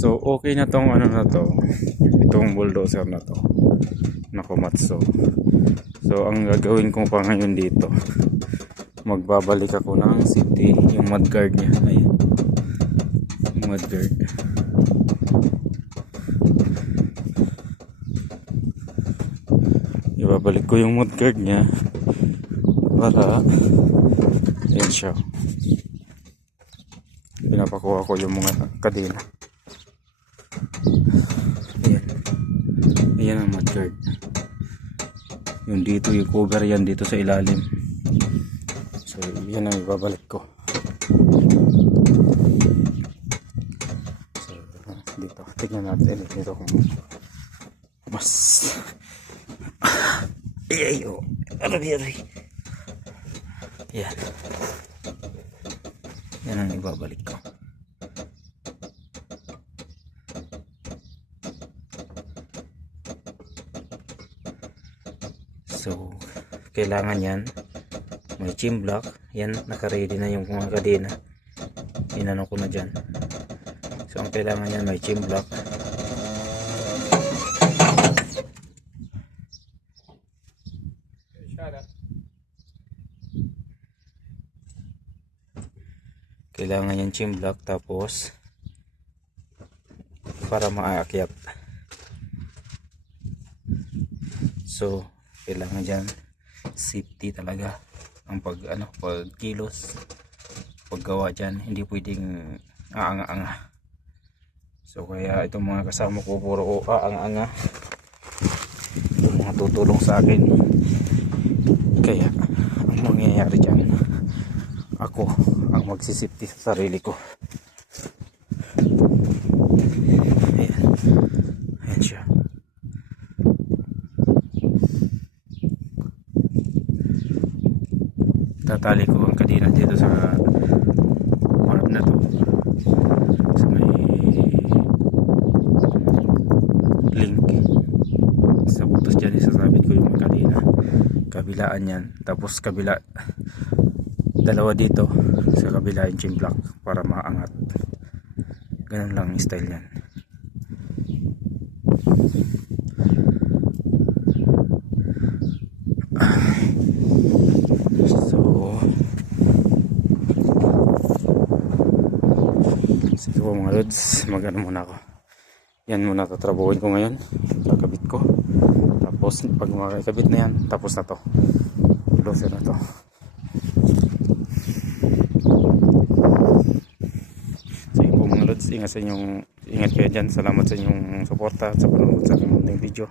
So okay na tong ano na to, itong bulldozer na to na Komatsu. So ang gagawin ko pa ngayon dito, magbabalik ako ng safety, yung mudguard niya. Ayan, mudguard. Ibabalik ko yung mudguard niya para ayan siya, pinapakuha ko yung mga kadena. Ayan, ayan ang mudguard. Yung dito, yung cover yan dito sa ilalim. So yan ang ibabalik ko. So dito, tignan natin dito kung mas ayo, aray. Yan, yan ang ibabalik ko. So kailangan yan may chin block. Yan, naka-ready na yung mga kadena, inano ko na dyan. So ang kailangan yan may chin block. Kailangan yung chin block, tapos para maakyat. So kailangan dyan safety talaga ang pag kilos, paggawa dyan, hindi pwedeng aanga-anga. So kaya itong mga kasama ko puro aanga-anga, yung mga tutulong sa akin. Kaya ang mangyayari dyan, ako ang magsisafety sa sarili ko. Ayan, ayan siya. Tatali ko ang kadena dito sa part na to, sa may link sa butas dyan. Isasabit ko yung kadena kabilaan yan, tapos kabila dalawa dito sa kabila yung chin block para maangat. Ganun lang yung style yan. Sige po mga lods, magano muna ako. Yan muna tatrabuhin ko ngayon. Kakabit ko. Tapos pag makakabit na yan, tapos na to. Closer na to. Sige po mga lods, ingat kayo dyan. Salamat sa inyong suporta at sa panonood sa aking munting video.